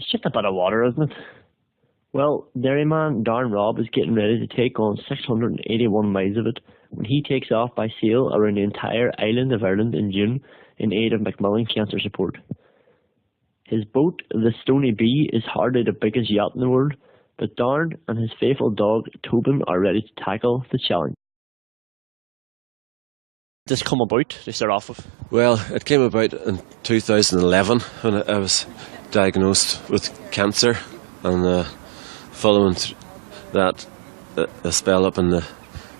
It's just a bit of water, isn't it? Well, dairyman Darren Robb is getting ready to take on 681 miles of it when he takes off by sail around the entire island of Ireland in June in aid of MacMillan cancer support. His boat, the Stony Bee, is hardly the biggest yacht in the world, but Darren and his faithful dog Tobin are ready to tackle the challenge. This come about to start off with? Well, it came about in 2011 when I was diagnosed with cancer, and following that, a spell up in the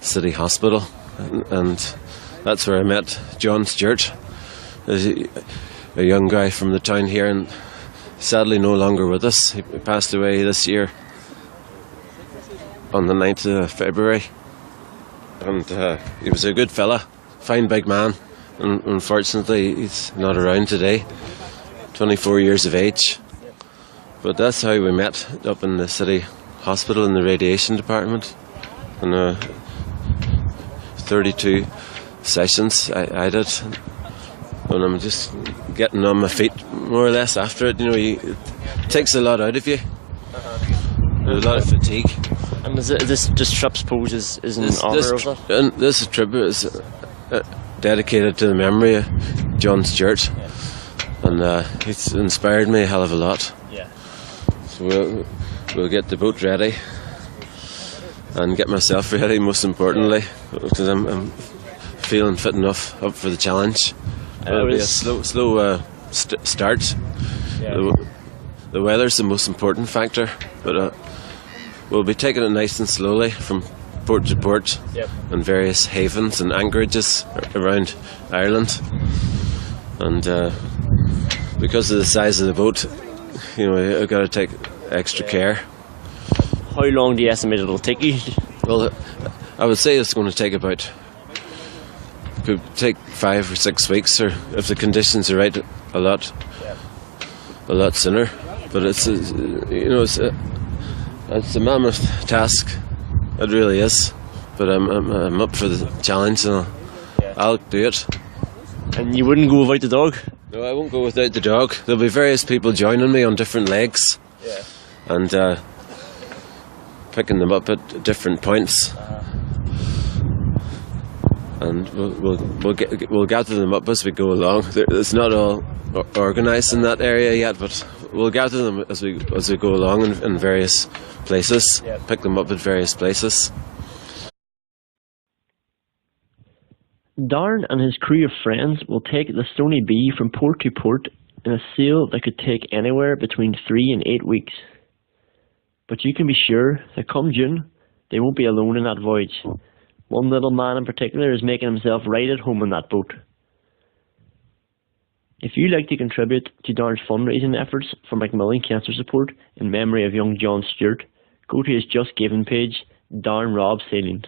city hospital, and that's where I met John Stewart, a young guy from the town here, and sadly no longer with us. He passed away this year on the 9th of February, and he was a good fella, fine big man, and unfortunately he's not around today, 24 years of age. But that's how we met, up in the city hospital in the radiation department. And 32 sessions I did. And I'm just getting on my feet more or less after it. You know, it takes a lot out of you. There's a lot of fatigue. And this trip, suppose, is in honour of that? And this trip is dedicated to the memory of John Stewart. And he's inspired me a hell of a lot. So we'll get the boat ready and get myself ready, most importantly, because I'm feeling fit enough up for the challenge. It'll be a slow start. Yeah. The weather's the most important factor, but we'll be taking it nice and slowly from port to port. Yep. And various havens and anchorages around Ireland. And because of the size of the boat, you know, I've got to take extra care. How long do you estimate it'll take you? Well, I would say it's going to take could take 5 or 6 weeks, or if the conditions are right, a lot sooner. But it's a mammoth task. It really is. But I'm up for the challenge, and I'll do it. And you wouldn't go without the dog? No, I won't go without the dog. There'll be various people joining me on different legs, and picking them up at different points. And we'll gather them up as we go along. It's not all organised in that area yet, but we'll gather them as we go along in various places. Pick them up at various places. Darren and his crew of friends will take the Stony Bee from port to port in a sail that could take anywhere between 3 and 8 weeks. But you can be sure that come June, they won't be alone in that voyage. One little man in particular is making himself right at home in that boat. If you'd like to contribute to Darren's fundraising efforts for MacMillan cancer support in memory of young John Stewart, go to his Just Giving page, Darren Robb Sailing.